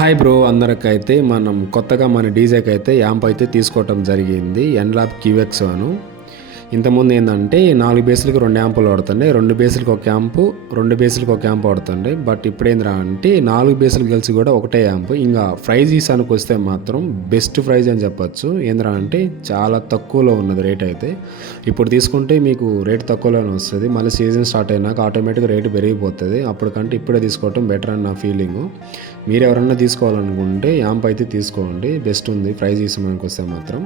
Hi bro, అందరికైతే మనం కొత్తగా మన డీజేకి అయితే యాంప్ అయితే తీసుకోవటం జరిగింది. ఎన్లాబ్ క్యూఎక్స్ అను. ఇంతకుముందు ఏంటంటే 4 బేస్లకి 2 యాంపులు వాడుతుండే, 2 బేస్లకి ఒక యాంపు, 2 బేస్లకి ఒక యాంప్ వాడుతుండే. బట్ ఇప్పుడు ఏంద్రా అంటే 4 బేస్లు కలిసి కూడా ఒకటే యాంప్. ఇంకా ప్రైజ్ ఈసానికి వస్తే మాత్రం బెస్ట్ ప్రైజ్ అని చెప్పొచ్చు. ఏంద్రా అంటే చాలా తక్కువలో ఉన్నది రేట్ అయితే. ఇప్పుడు తీసుకుంటే మీకు రేట్ తక్కువలోనే వస్తుంది. మళ్ళీ సీజన్ స్టార్ట్ అయినాక ఆటోమేటిక్గా రేటు పెరిగిపోతుంది. అప్పటికంటే ఇప్పుడే తీసుకోవటం బెటర్ అని నా ఫీలింగు. మీరు ఎవరన్నా తీసుకోవాలనుకుంటే యాంప్ అయితే తీసుకోండి, బెస్ట్ ఉంది ప్రైజ్ ఈసానికి వస్తే మాత్రం.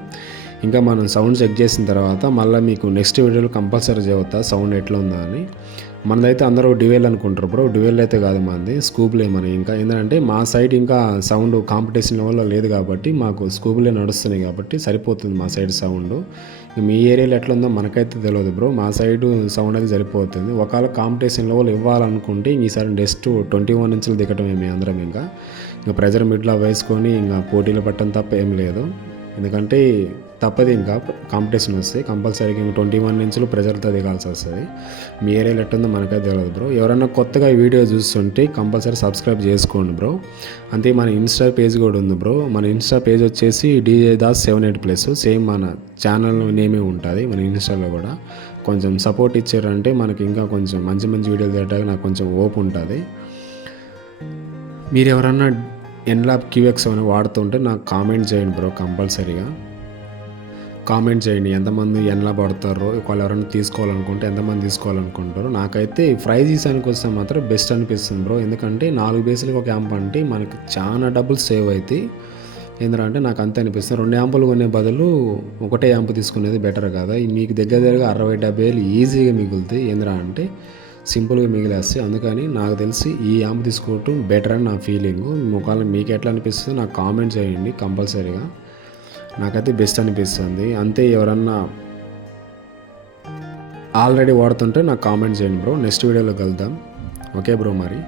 ఇంకా మనం సౌండ్ చెక్ చేసిన తర్వాత మళ్ళీ మీకు నెక్స్ట్ వీడియోలో కంపల్సరీ చెబుతా సౌండ్ ఎట్లా ఉందా అని. మనదైతే అందరూ డ్యూయల్ అనుకుంటారు బ్రో, డ్యూయల్ అయితే కాదు మనది స్కూబ్లే. మన ఇంకా ఏంటంటే మా సైడ్ ఇంకా సౌండ్ కాంపిటీషన్ లెవెల్లో లేదు కాబట్టి మాకు స్కూబ్లే నడుస్తున్నాయి కాబట్టి సరిపోతుంది మా సైడ్ సౌండ్. మీ ఏరియాలో ఎట్లా ఉందో మనకైతే తెలియదు బ్రో, మా సైడ్ సౌండ్ అయితే సరిపోతుంది. ఒకవేళ కాంపిటీషన్ లెవెల్ ఇవ్వాలనుకుంటే ఈసారి నెక్స్ట్ 21 ఇంచులు దిగటమే మీ అందరం. ఇంకా ప్రెజర్ మిడ్లో వేసుకొని ఇంకా పోటీలు పట్టడం తప్ప ఏం లేదు. ఎందుకంటే తప్పదు, ఇంకా కాంపిటీషన్ వస్తే కంపల్సరీగా ఇంకా 21 ఇంచులు ప్రెజర్తో దిగాల్సి వస్తుంది. మీ ఏరియాలో ఎట్టుందో మనకైతే తెలియదు బ్రో. ఎవరైనా కొత్తగా ఈ వీడియో చూస్తుంటే కంపల్సరీ సబ్స్క్రైబ్ చేసుకోండి బ్రో. అంతే మన ఇన్స్టా పేజ్ కూడా ఉంది బ్రో. మన ఇన్స్టా పేజ్ వచ్చేసి DJ Das 78+, సేమ్ మన ఛానల్ నేమే ఉంటుంది మన ఇన్స్టాలో కూడా. కొంచెం సపోర్ట్ ఇచ్చారంటే మనకి ఇంకా కొంచెం మంచి మంచి వీడియోలు తీయడానికి నాకు కొంచెం ఓపు ఉంటుంది. మీరు ఎవరన్నా ఎన్లాబ్ క్యూఎక్స్ అని వాడుతుంటే నాకు కామెంట్ చేయండి బ్రో, కంపల్సరీగా కామెంట్ చేయండి. ఎంతమంది ఎన్లాబ్ వాడతారో, వాళ్ళు ఎవరైనా తీసుకోవాలనుకుంటే ఎంతమంది తీసుకోవాలనుకుంటారో. నాకైతే ప్రైజ్ ఈసానికి వస్తే మాత్రం బెస్ట్ అనిపిస్తుంది బ్రో. ఎందుకంటే 4 బేస్లకి ఒక యాంప్ అంటే మనకి చాలా డబ్బులు సేవ్ అవుతాయి. ఏంటంటే నాకు అంతే అనిపిస్తుంది. 2 యాంపులు కొనే బదులు ఒకటే యాంప్ తీసుకునేది బెటర్ కదా. మీకు దగ్గరగా 60-70 వేలు ఈజీగా మిగులుతాయి. ఏంద్రా అంటే సింపుల్గా మిగిలేస్తాయి. అందుకని నాకు తెలిసి ఈ యాంప్ తీసుకోవటం బెటర్ అని నా ఫీలింగు. ఒకవేళ మీకు ఎట్లా అనిపిస్తుందో నాకు కామెంట్ చేయండి కంపల్సరీగా. నాకైతే బెస్ట్ అనిపిస్తుంది. అంతే ఎవరన్నా ఆల్రెడీ వాడుతుంటే నాకు కామెంట్ చేయండి బ్రో. నెక్స్ట్ వీడియోలో కలుద్దాం. ఓకే బ్రో మరి.